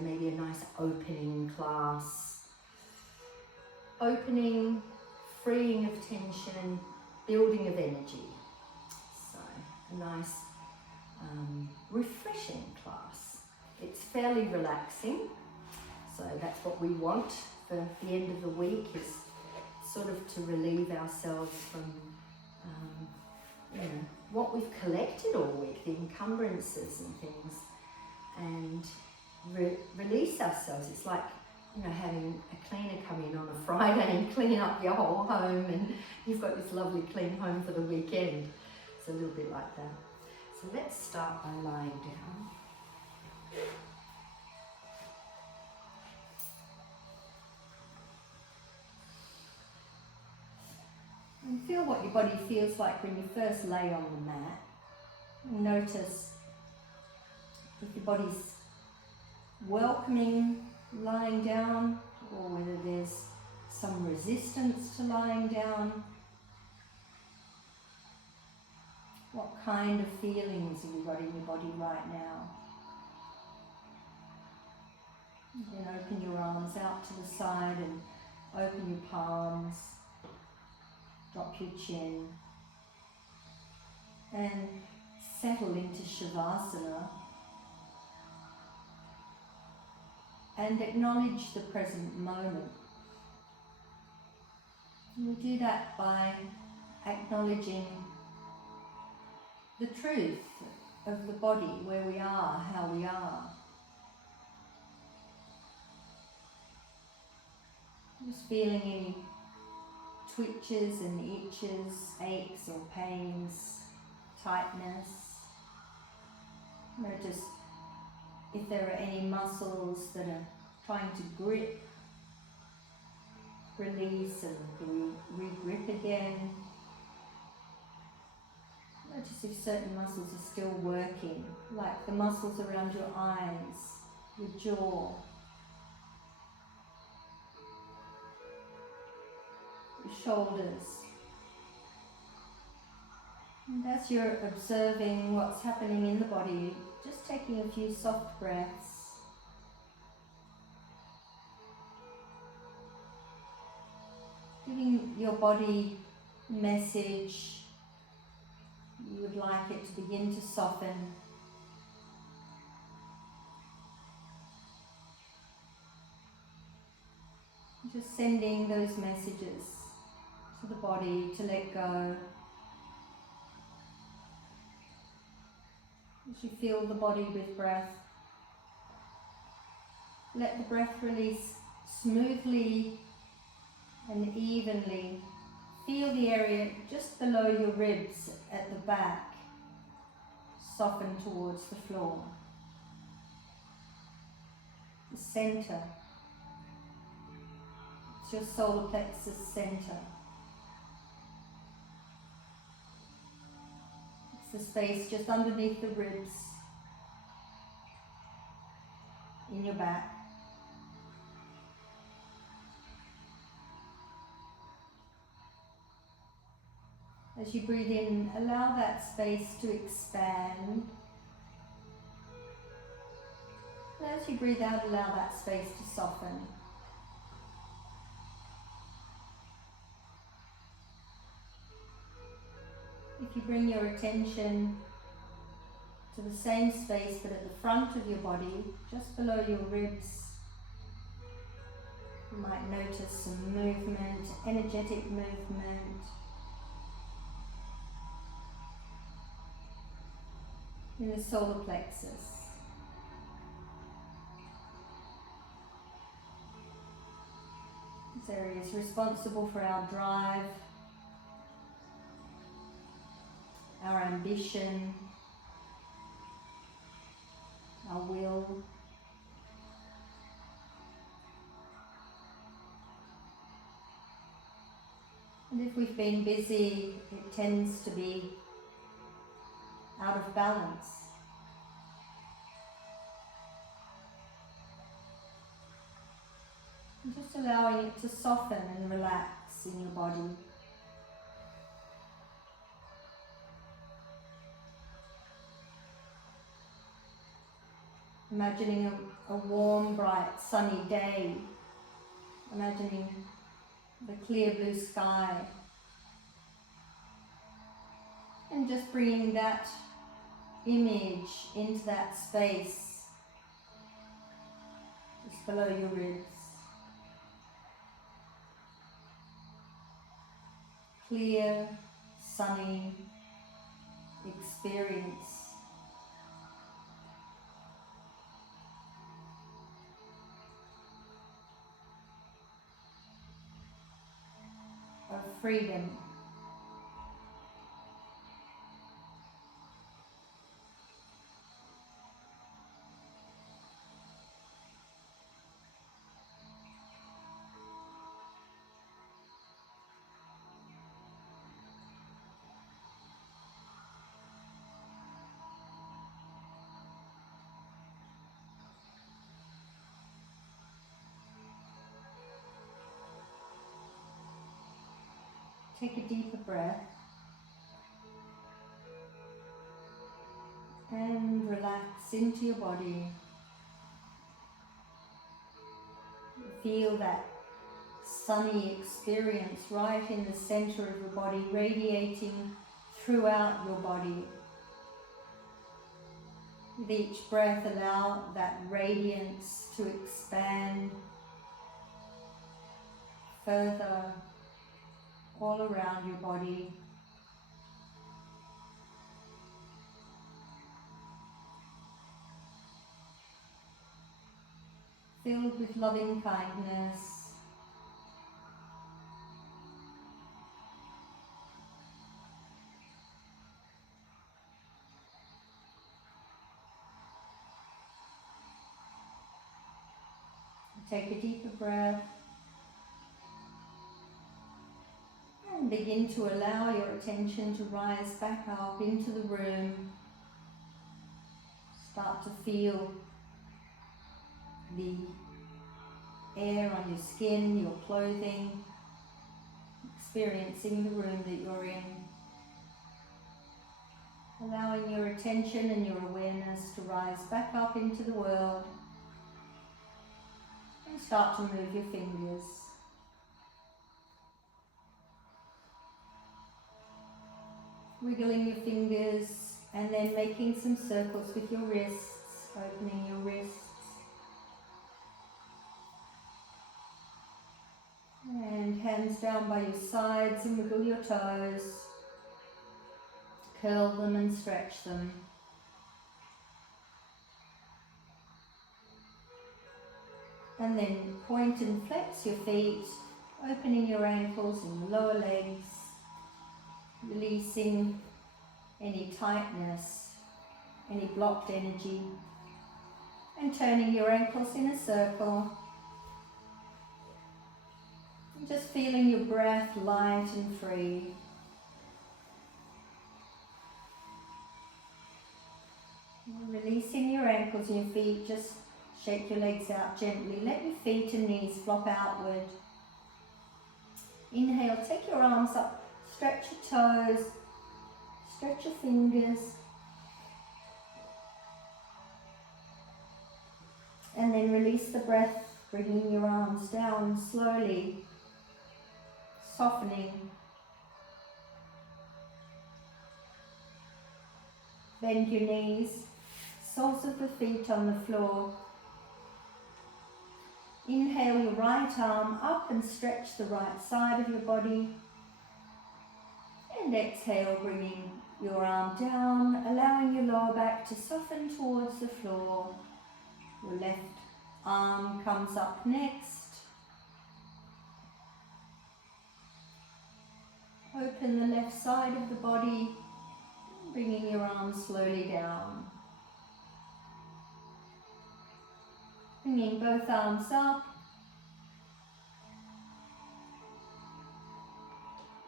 maybe a nice opening class. Opening, freeing of tension, building of energy. So a nice refreshing class. It's fairly relaxing, so that's what we want for the end of the week, is sort of to relieve ourselves from what we've collected all week, the encumbrances and things, and release ourselves. It's like, having a cleaner come in on a Friday and clean up your whole home, and you've got this lovely clean home for the weekend. It's a little bit like that. So let's start by lying down. And feel what your body feels like when you first lay on the mat. Notice if your body's welcoming lying down, or whether there's some resistance to lying down. What kind of feelings have you got in your body right now? Then open your arms out to the side and open your palms. Drop your chin and settle into Shavasana and acknowledge the present moment. And we do that by acknowledging the truth of the body, where we are, how we are. Just feeling any twitches and itches, aches or pains, tightness. Notice if there are any muscles that are trying to grip, release and re-grip again. Notice if certain muscles are still working, like the muscles around your eyes, your jaw, your shoulders. And as you're observing what's happening in the body, just taking a few soft breaths. Giving your body a message. You would like it to begin to soften. Just sending those messages to the body to let go. As you fill the body with breath, let the breath release smoothly and evenly. Feel the area just below your ribs at the back soften towards the floor. The center. It's your solar plexus center. It's the space just underneath the ribs in your back. As you breathe in, allow that space to expand. And as you breathe out, allow that space to soften. If you bring your attention to the same space but at the front of your body, just below your ribs, you might notice some movement, energetic movement. In the solar plexus. This area is responsible for our drive, our ambition, our will. And if we've been busy, it tends to be out of balance. And just allowing it to soften and relax in your body. Imagining a warm, bright, sunny day, imagining the clear blue sky, and just bringing that image into that space just below your ribs. Clear, sunny experience. Of freedom. Take a deeper breath and relax into your body. Feel that sunny experience right in the center of your body, radiating throughout your body. With each breath, allow that radiance to expand further all around your body. Filled with loving kindness. Take a deeper breath and begin to allow your attention to rise back up into the room. Start to feel the air on your skin, your clothing, experiencing the room that you're in. Allowing your attention and your awareness to rise back up into the world. And start to move your fingers. Wiggling your fingers and then making some circles with your wrists, opening your wrists. And hands down by your sides and wiggle your toes. Curl them and stretch them. And then point and flex your feet, opening your ankles and the lower legs, releasing any tightness, any blocked energy, and turning your ankles in a circle. And just feeling your breath light and free. Releasing your ankles and your feet, just shake your legs out gently. Let your feet and knees flop outward. Inhale, take your arms up, stretch your toes, stretch your fingers. And then release the breath, bringing your arms down slowly, softening. Bend your knees, soles of the feet on the floor. Inhale your right arm up and stretch the right side of your body. And exhale, bringing your arm down, allowing your lower back to soften towards the floor. Your left arm comes up next. Open the left side of the body, bringing your arm slowly down. Bringing both arms up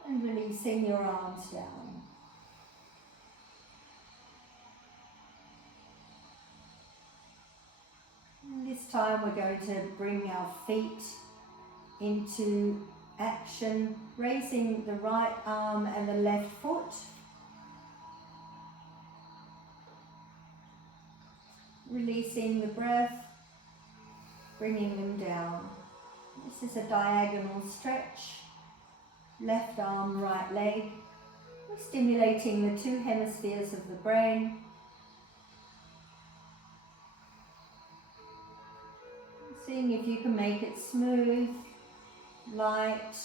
and releasing your arms down. And this time we're going to bring our feet into action, raising the right arm and the left foot. Releasing the breath, bringing them down. This is a diagonal stretch. Left arm, right leg. We're stimulating the two hemispheres of the brain. Seeing if you can make it smooth, light,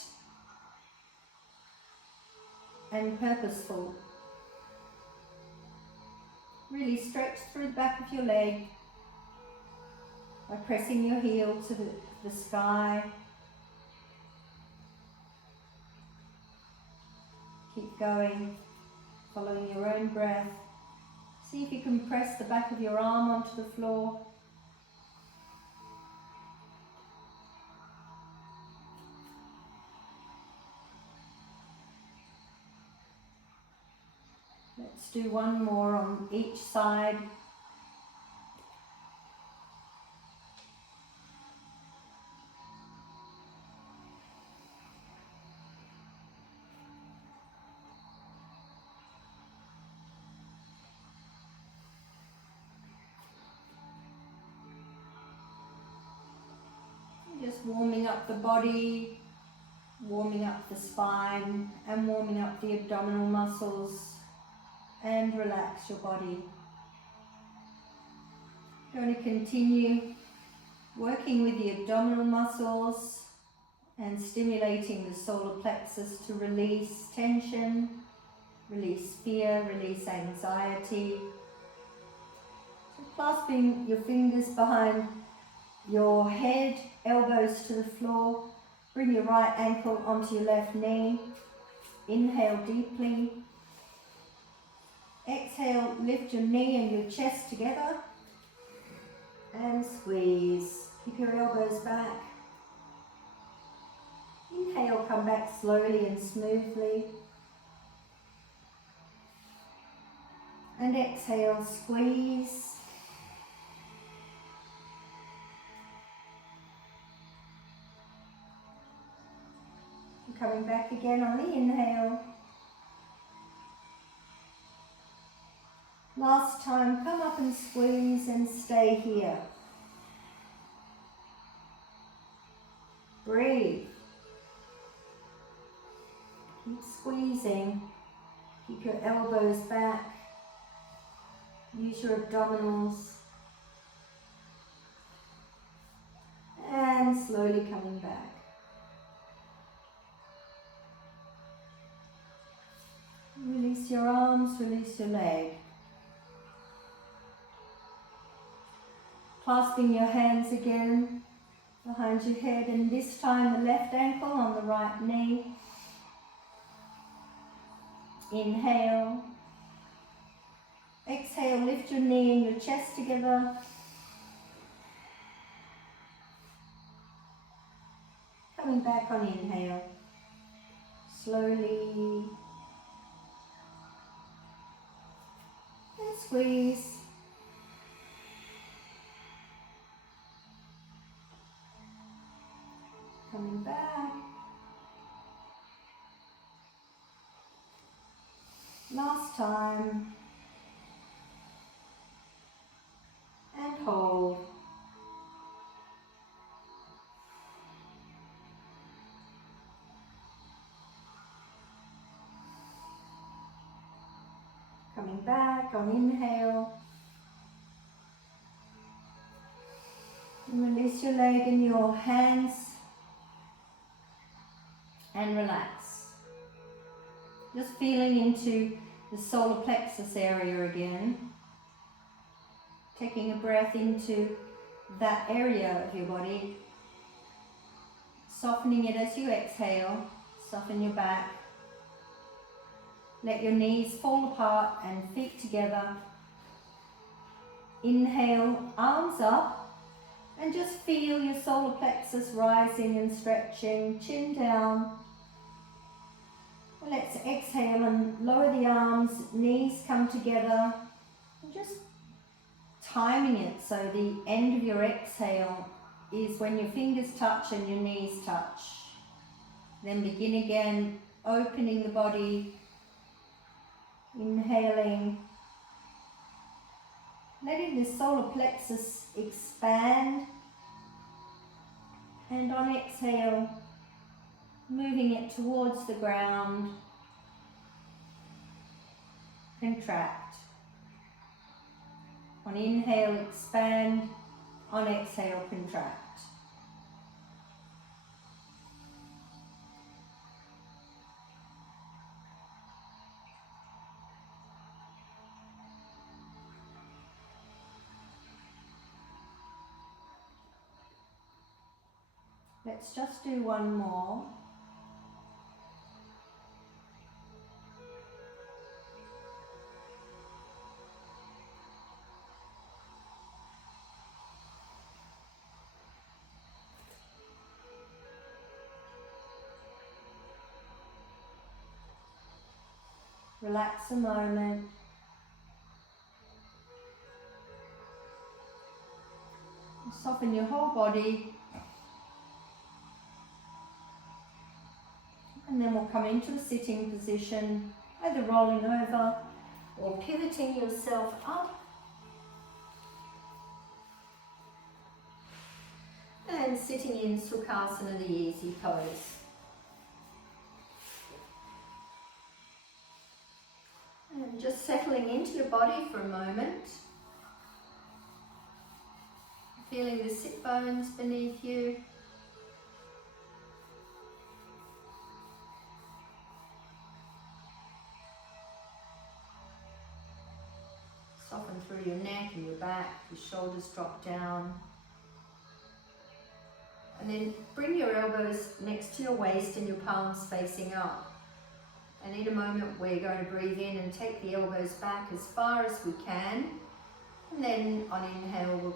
and purposeful. Really stretch through the back of your leg by pressing your heel to the sky. Keep going, following your own breath. See if you can press the back of your arm onto the floor. Let's do one more on each side. Just warming up the body, warming up the spine, and warming up the abdominal muscles, and relax your body. Going to continue working with the abdominal muscles and stimulating the solar plexus to release tension, release fear, release anxiety. So clasping your fingers behind your head, elbows to the floor. Bring your right ankle onto your left knee. Inhale deeply. Exhale, lift your knee and your chest together. And squeeze. Keep your elbows back. Inhale, come back slowly and smoothly. And exhale, squeeze. Coming back again on the inhale. Last time, come up and squeeze and stay here. Breathe. Keep squeezing. Keep your elbows back. Use your abdominals. And slowly coming back. Release your arms, release your leg. Clasping your hands again behind your head, and this time the left ankle on the right knee. Inhale. Exhale, lift your knee and your chest together. Coming back on inhale. Slowly. And squeeze. Coming back. Last time. And hold. Coming back on inhale. And release your leg and your hands. And relax. Just feeling into the solar plexus area again. Taking a breath into that area of your body. Softening it as you exhale. Soften your back. Let your knees fall apart and feet together. Inhale, arms up. And just feel your solar plexus rising and stretching, chin down. Let's exhale and lower the arms, knees come together. And just timing it so the end of your exhale is when your fingers touch and your knees touch. Then begin again, opening the body, inhaling. Letting the solar plexus expand And on exhale, moving it towards the ground, contract. On inhale, expand. On exhale, contract. Let's just do one more. Relax a moment. Soften your whole body. And then we'll come into a sitting position, either rolling over or pivoting yourself up. And sitting in Sukhasana, the easy pose. And just settling into your body for a moment. Feeling the sit bones beneath you. Soften through your neck and your back, your shoulders drop down. And then bring your elbows next to your waist and your palms facing up. And in a moment we're going to breathe in and take the elbows back as far as we can. And then on inhale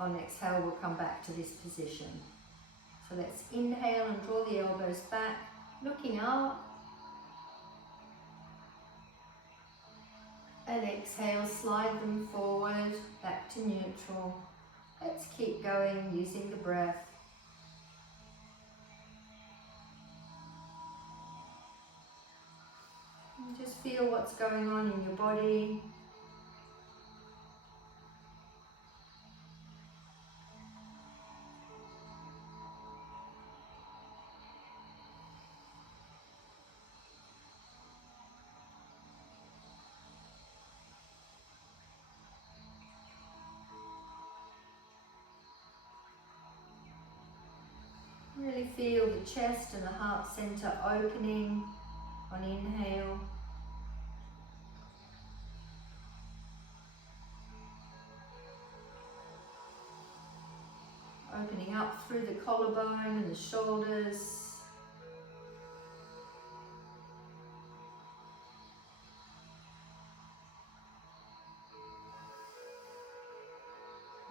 on exhale we'll come back to this position. So let's inhale and draw the elbows back, looking up. And exhale, slide them forward, back to neutral. Let's keep going using the breath. And just feel what's going on in your body. Really feel the chest and the heart center opening on inhale. Opening up through the collarbone and the shoulders.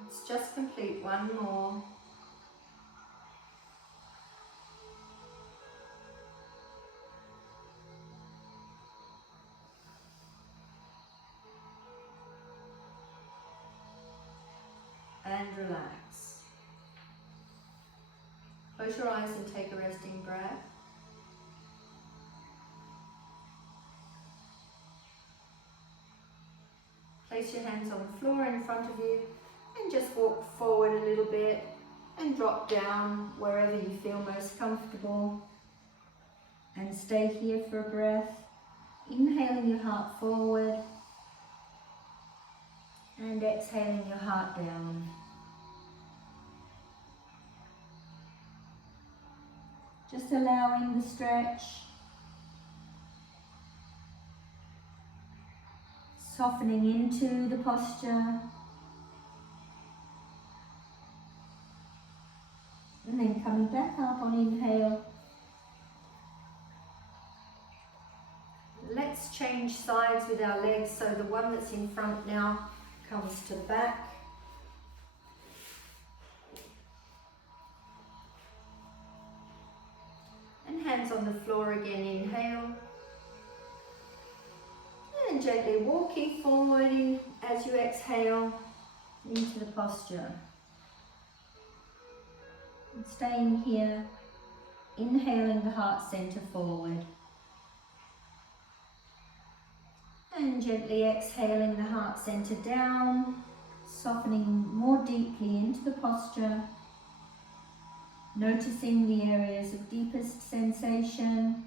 Let's just complete one more. And relax. Close your eyes and take a resting breath. Place your hands on the floor in front of you and just walk forward a little bit and drop down wherever you feel most comfortable. And stay here for a breath. Inhaling your heart forward and exhaling your heart down. Just allowing the stretch, softening into the posture, and then coming back up on inhale. Let's change sides with our legs, so the one that's in front now comes to the back. And hands on the floor again, inhale. And gently walking forward as you exhale into the posture. And staying here, inhaling the heart center forward. And gently exhaling the heart center down, softening more deeply into the posture. noticing the areas of deepest sensation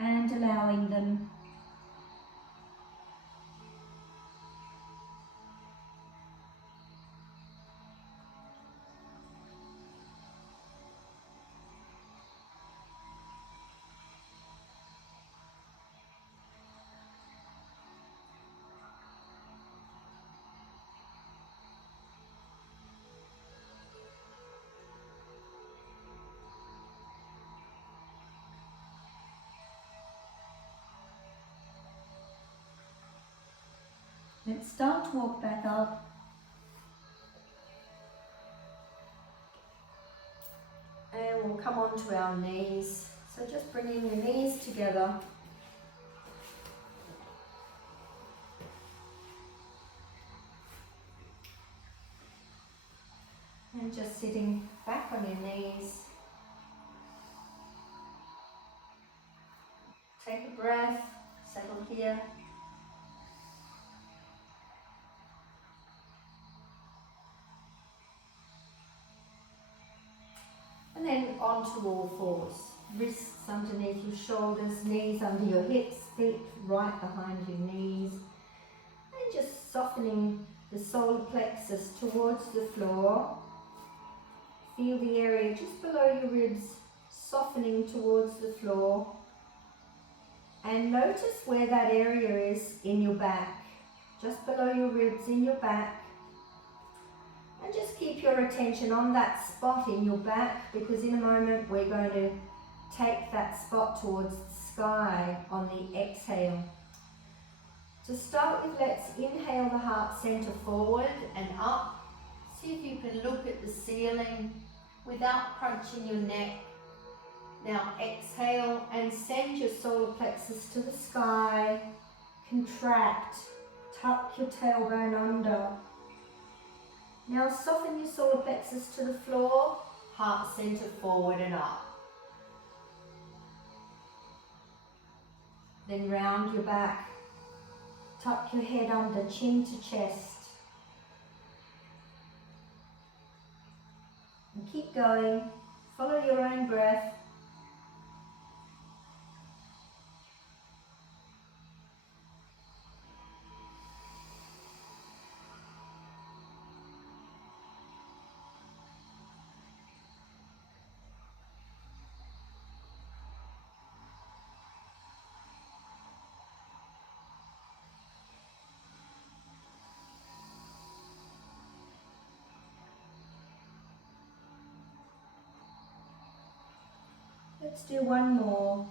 and allowing them. Let's start to walk back up. And we'll come onto our knees. So just bringing your knees together. And just sitting back on your knees. Take a breath, settle here. And then onto all fours. Wrists underneath your shoulders, knees under your hips, feet right behind your knees. And just softening the solar plexus towards the floor. Feel the area just below your ribs softening towards the floor. And notice where that area is in your back. Just below your ribs in your back. And just keep your attention on that spot in your back, because in a moment we're going to take that spot towards the sky on the exhale. To start with, let's inhale the heart center forward and up. See if you can look at the ceiling without crunching your neck. Now exhale and send your solar plexus to the sky. Contract, tuck your tailbone under. Now soften your solar plexus to the floor, heart center forward and up. Then round your back, tuck your head under, chin to chest. And keep going, follow your own breath. Let's do one more.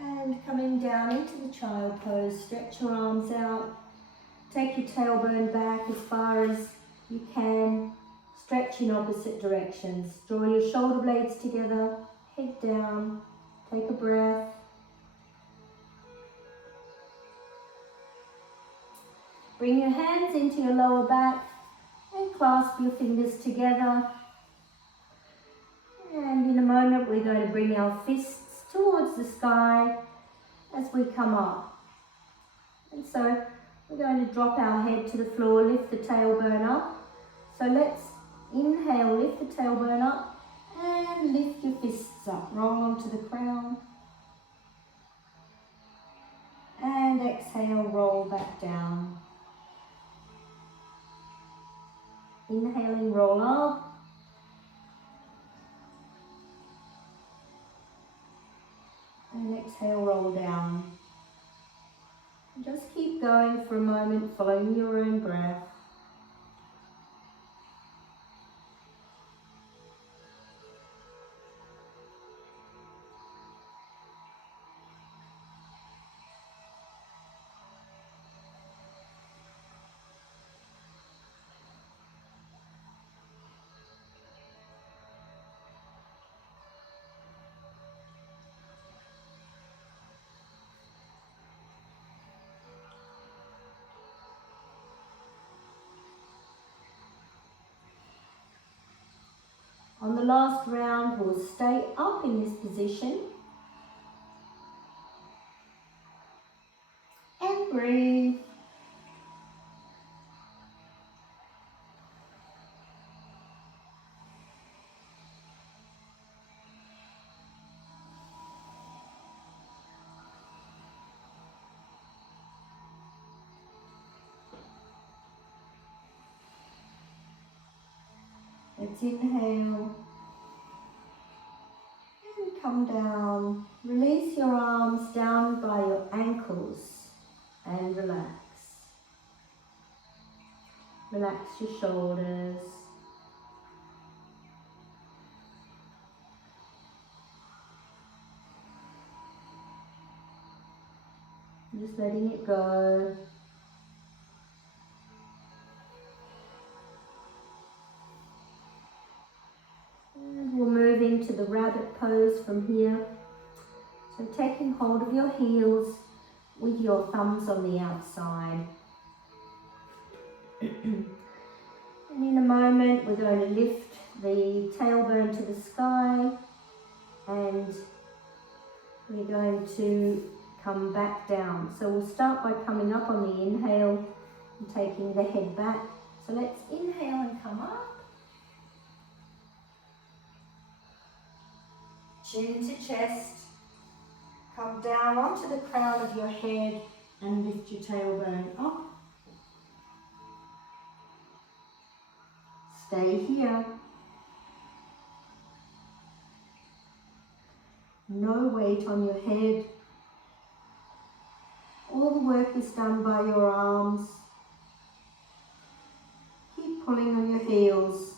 And coming down into the child pose, stretch your arms out. Take your tailbone back as far as you can. Stretch in opposite directions. Draw your shoulder blades together, head down. Take a breath. Bring your hands into your lower back and clasp your fingers together. And in a moment we're going to bring our fists towards the sky as we come up. And so we're going to drop our head to the floor, lift the tailbone up. So let's inhale, lift the tailbone up and lift your fists up. Roll onto the crown. And exhale, roll back down. Inhaling, roll up. And exhale, roll down. And just keep going for a moment, following your own breath. On the last round, we'll stay up in this position breathe. Let's inhale and come down. Release your arms down by your ankles and relax. Relax your shoulders. Just letting it go. And we'll move into the rabbit pose from here. So taking hold of your heels with your thumbs on the outside. And in a moment we're going to lift the tailbone to the sky and we're going to come back down. So we'll start by coming up on the inhale and taking the head back. So let's inhale and come up. Chin to chest. Come down onto the crown of your head and lift your tailbone up. Stay here. No weight on your head. All the work is done by your arms. Keep pulling on your heels.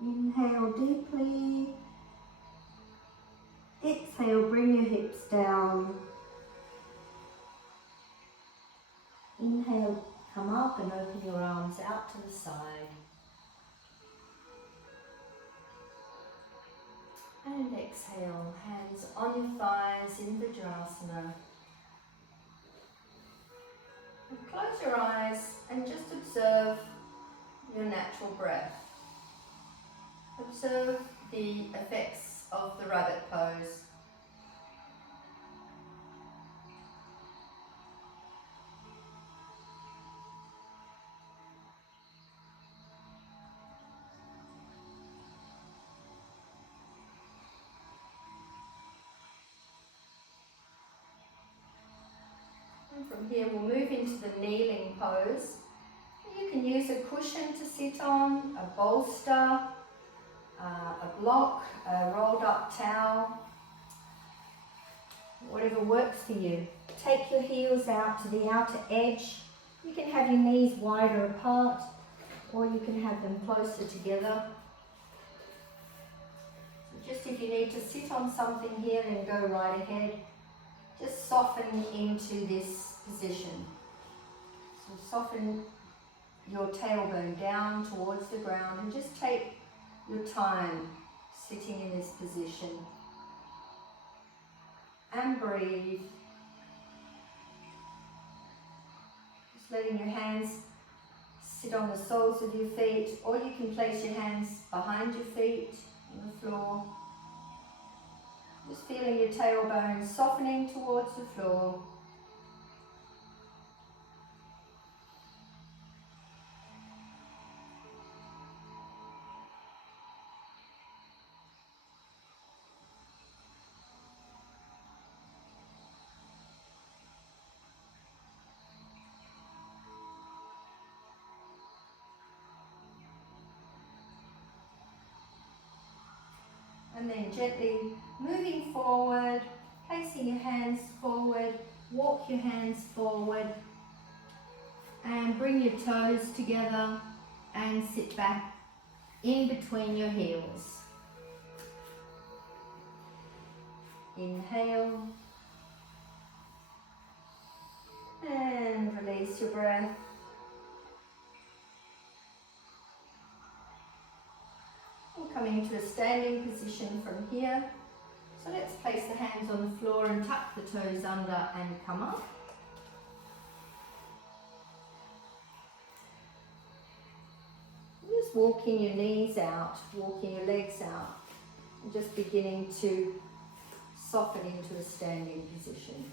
Inhale deeply. Exhale, bring your hips down. Inhale, come up and open your arms out to the side. And exhale, hands on your thighs in Vajrasana. And close your eyes and just observe your natural breath. Observe the effects of the rabbit pose. And from here we'll move into the kneeling pose. You can use a cushion to sit on, a bolster, a block, a rolled up towel, whatever works for you. Take your heels out to the outer edge. You can have your knees wider apart or you can have them closer together. So just if you need to sit on something here, then go right ahead. Just soften into this position. So soften your tailbone down towards the ground and just take your time sitting in this position. And breathe. Just letting your hands sit on the soles of your feet, or you can place your hands behind your feet on the floor. Just feeling your tailbone softening towards the floor. And then gently moving forward, placing your hands forward, walk your hands forward and bring your toes together and sit back in between your heels. Inhale release your breath. We'll come into a standing position from here. So let's place the hands on the floor and tuck the toes under and come up. Just walking your knees out, walking your legs out, and just beginning to soften into a standing position.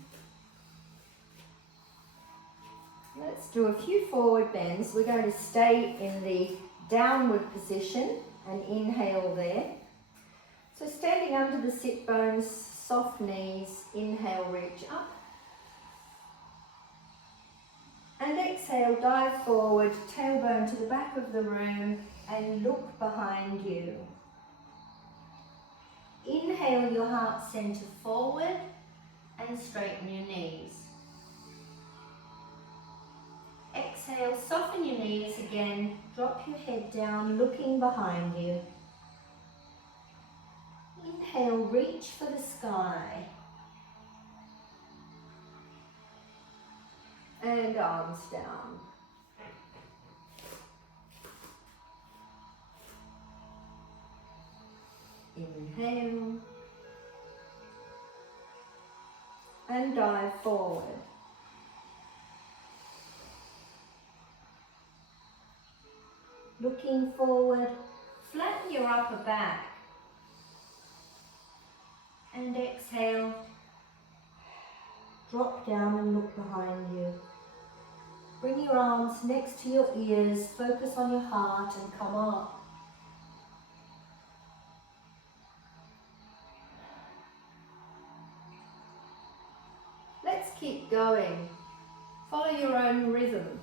Let's do a few forward bends. We're going to stay in the downward position and inhale there. So standing under the sit bones, soft knees, inhale, reach up. And exhale, dive forward, tailbone to the back of the room and look behind you. Inhale your heart center forward and straighten your knees. Exhale, soften your knees again, drop your head down, looking behind you. Inhale, reach for the sky. And arms down. Inhale. And dive forward. Looking forward, flatten your upper back. And exhale, drop down and look behind you. Bring your arms next to your ears, focus on your heart and come up. Let's keep going. Follow your own rhythm.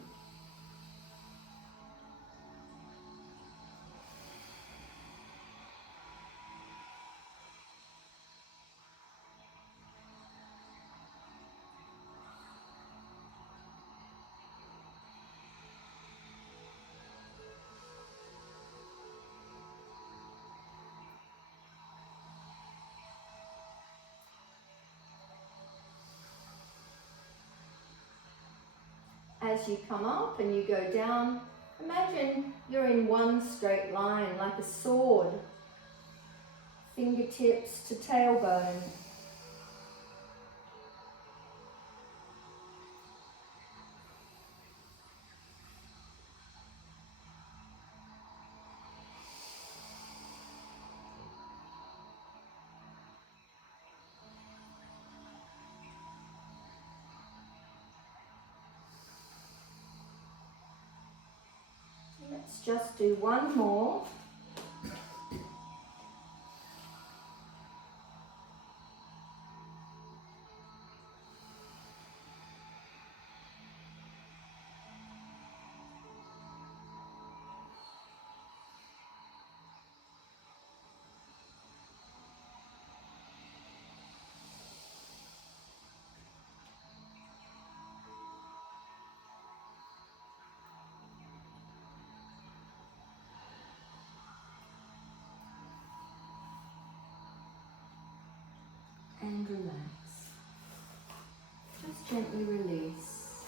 As you come up and you go down, imagine you're in one straight line like a sword, fingertips to tailbone. Let's just do one more. And relax. Just gently release.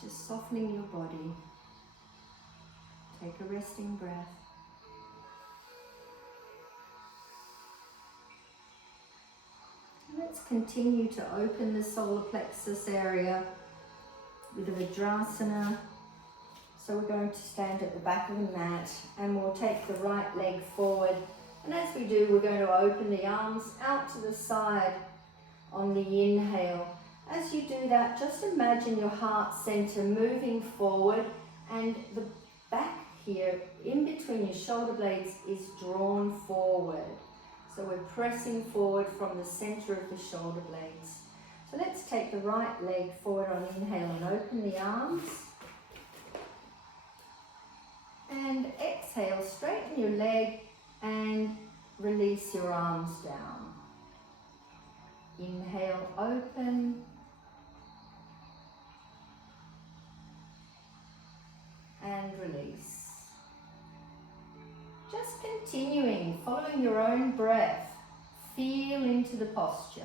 Just softening your body. Take a resting breath. Let's continue to open the solar plexus area with a Vajrasana. So we're going to stand at the back of the mat and we'll take the right leg forward. And as we do, we're going to open the arms out to the side on the inhale. As you do that, just imagine your heart center moving forward and the back here in between your shoulder blades is drawn forward. So we're pressing forward from the center of the shoulder blades. So let's take the right leg forward on inhale and open the arms. And exhale, straighten your leg and release your arms down. Inhale, open. And release. Just continuing, following your own breath. feel into the posture.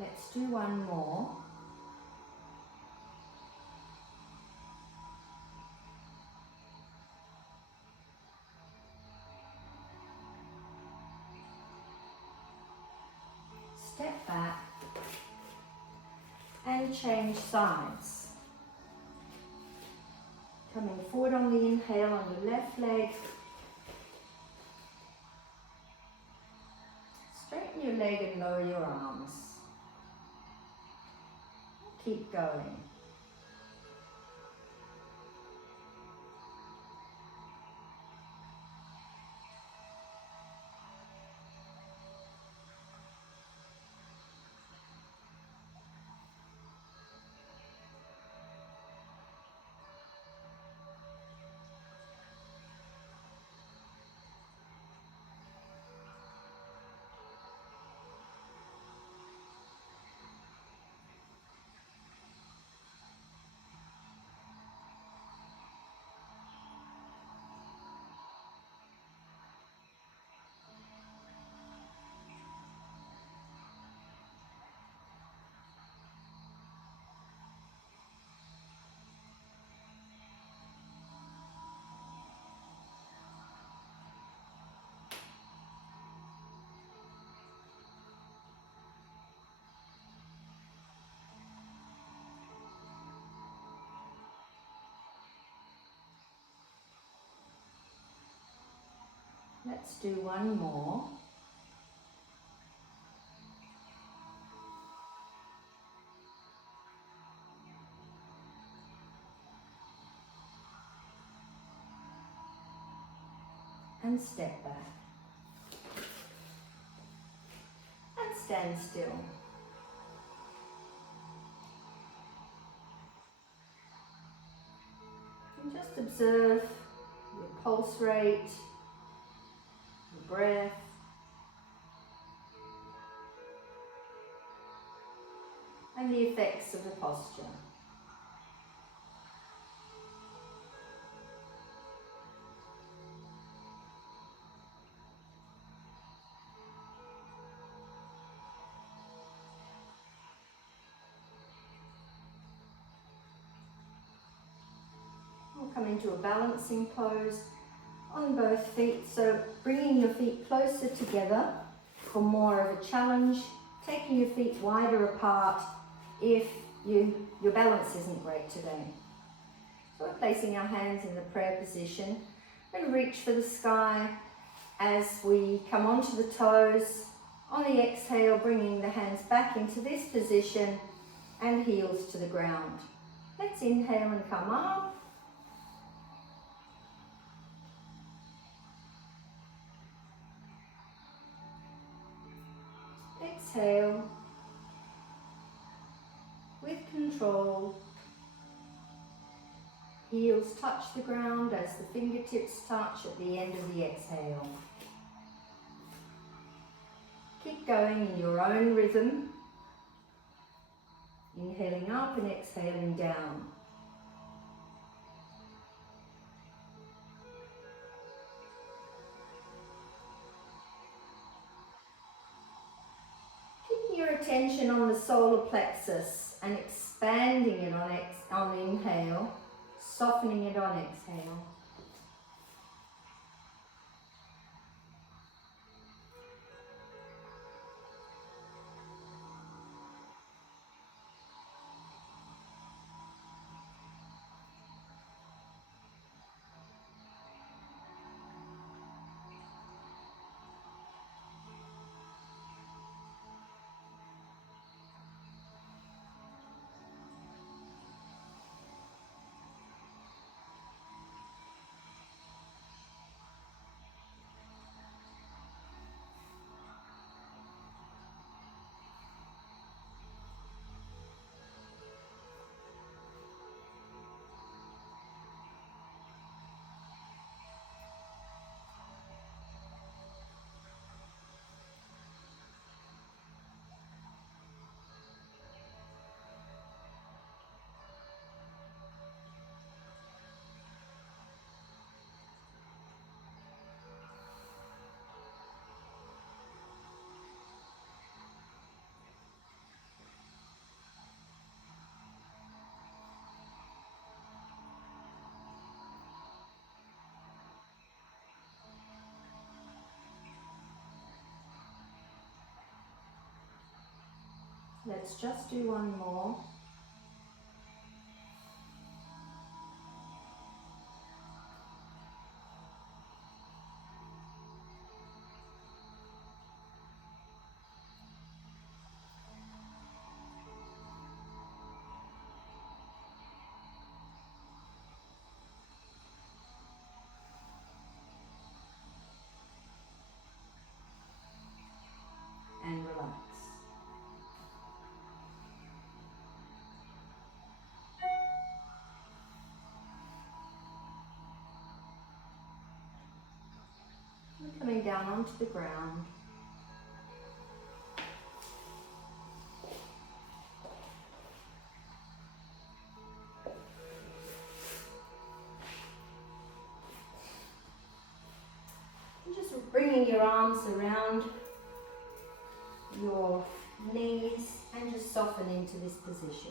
Let's do one more. Step back and change sides. Coming forward on the inhale on your left leg. Straighten your leg and lower your arms. Keep going. Let's do one more. And step back. And stand still. And just observe your pulse rate, your breath, and the effects of the posture. We'll come into a balancing pose on both feet, so bringing your feet closer together for more of a challenge, taking your feet wider apart if your balance isn't great today. So we're placing our hands in the prayer position and reach for the sky as we come onto the toes. On the exhale, bringing the hands back into this position and heels to the ground. Let's inhale and come up. Exhale with control. Heels touch the ground as the fingertips touch at the end of the exhale. Keep going in your own rhythm. Inhaling up and exhaling down. Keeping your attention on the solar plexus and expanding it on inhale, softening it on exhale. Let's just do one more. And relax. We're coming down onto the ground. And just bringing your arms around your knees and just soften into this position.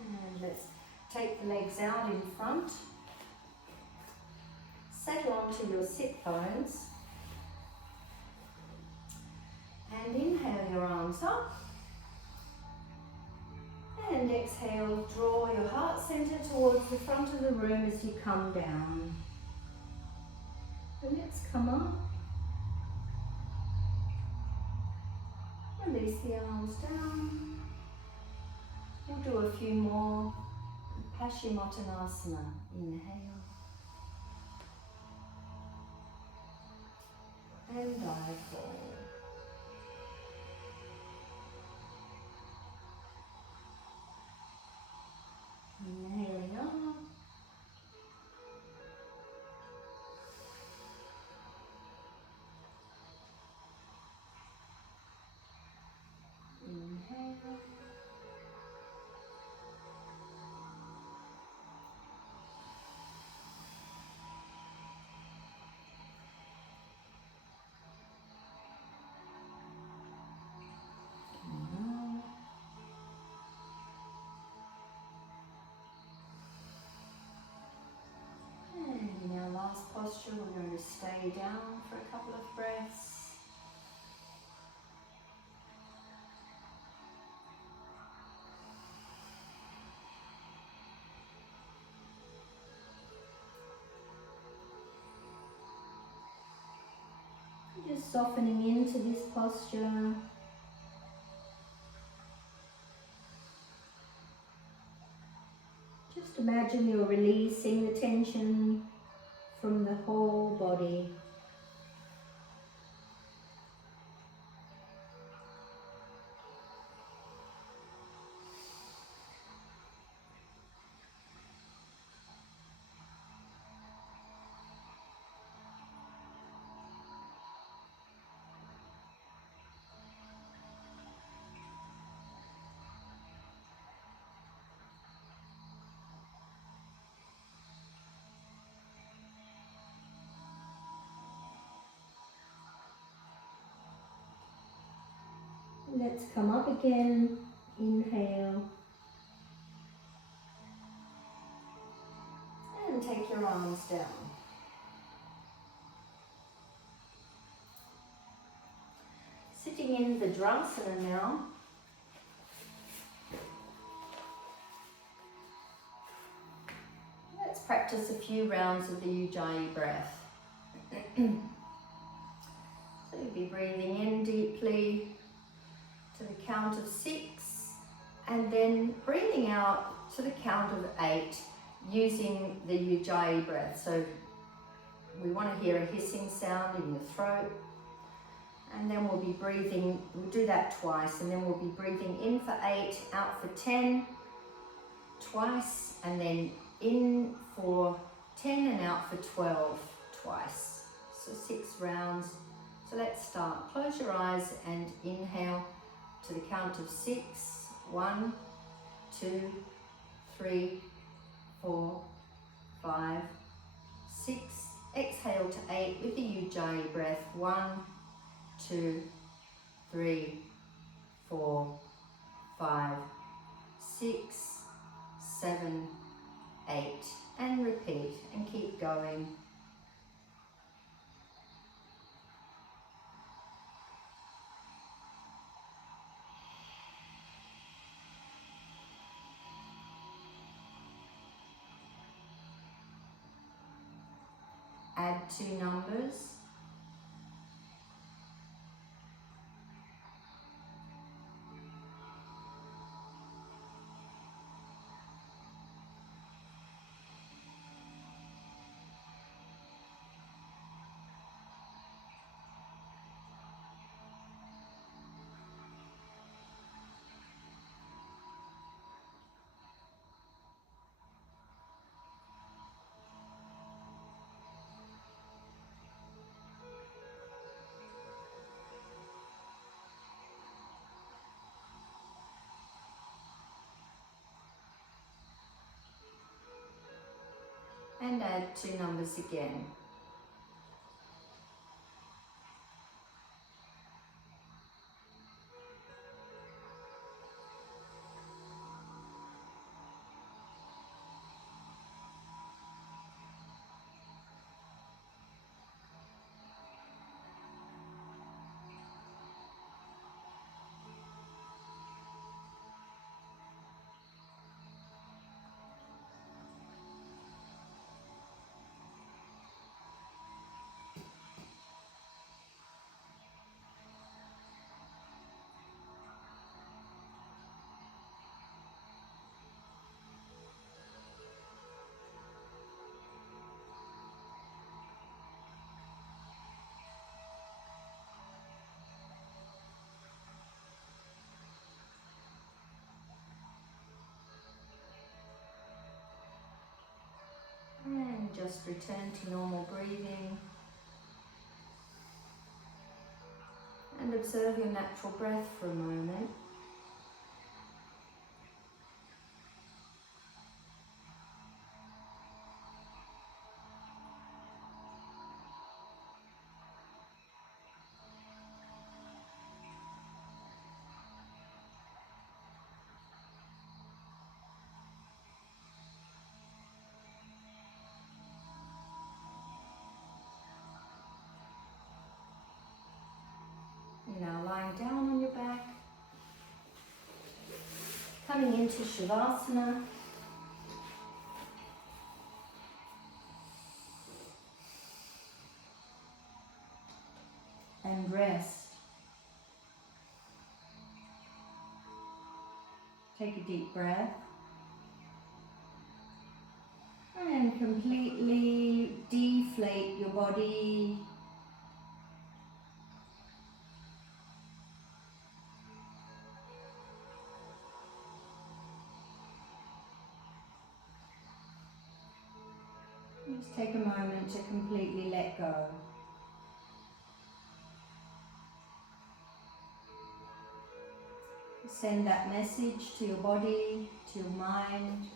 And let's take the legs out in front. Settle onto your sit bones. And inhale your arms up. And exhale, draw your heart center towards the front of the room as you come down. And let's come up. Release the arms down. We'll do a few more. Paschimottanasana. Inhale. And dive forward. Inhaling up. Inhale. And in our last posture, we're going to stay down for a couple of breaths. Just softening into this posture. Just imagine you're releasing the tension from the whole body. Let's come up again. Inhale. And take your arms down. Sitting in Vajrasana now. Let's practice a few rounds of the Ujjayi breath. So you'll be breathing in deeply to the count of 6 and then breathing out to the count of 8 using the Ujjayi breath. So we want to hear a hissing sound in your throat, and then we'll be breathing, we'll do that twice, and then we'll be breathing in for 8, out for 10, twice, and then in for 10 and out for 12 twice. So 6 rounds. So let's start. Close your eyes and inhale to the count of 6. 1, 2, 3, 4, 5, 6. Exhale to 8 with the Ujjayi breath. 1, 2, 3, 4, 5, 6, 7, 8. And repeat and keep going. Add 2 numbers. And add 2 numbers again. And just return to normal breathing. And observe your natural breath for a moment. Now lying down on your back, coming into Shavasana. And rest. Take a deep breath. And completely deflate your body. Just take a moment to completely let go. Send that message to your body, to your mind.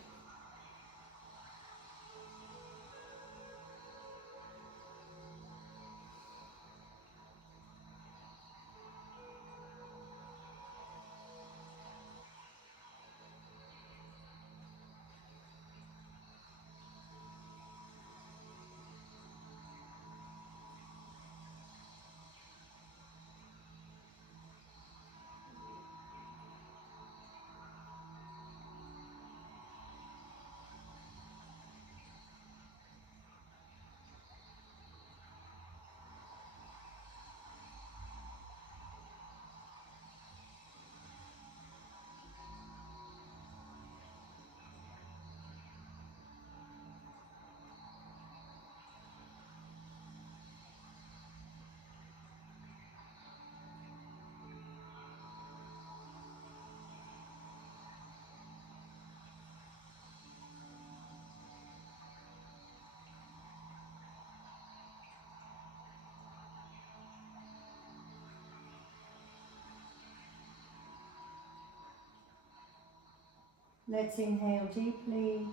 Let's inhale deeply.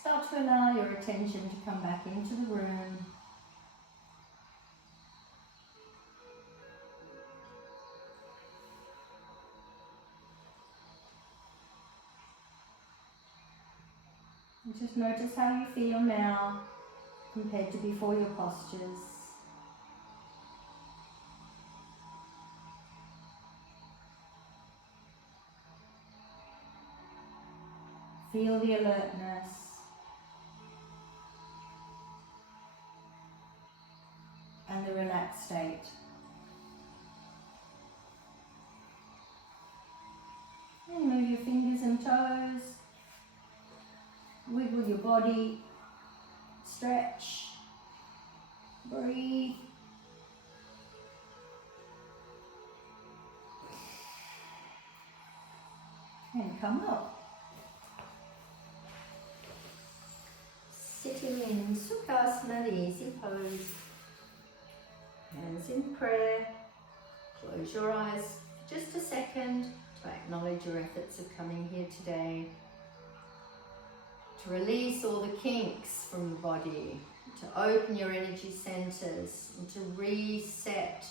Start to allow your attention to come back into the room. And just notice how you feel now compared to before your postures. Feel the alertness. And the relaxed state. And move your fingers and toes. Wiggle your body. Stretch. Breathe. And come up. Sitting in Sukhasana, the easy pose. Hands in prayer. Close your eyes for just a second to acknowledge your efforts of coming here today. To release all the kinks from the body. To open your energy centers and to reset,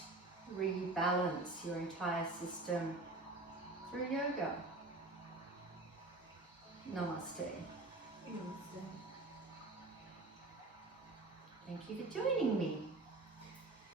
rebalance your entire system through yoga. Namaste. Namaste. Thank you for joining me.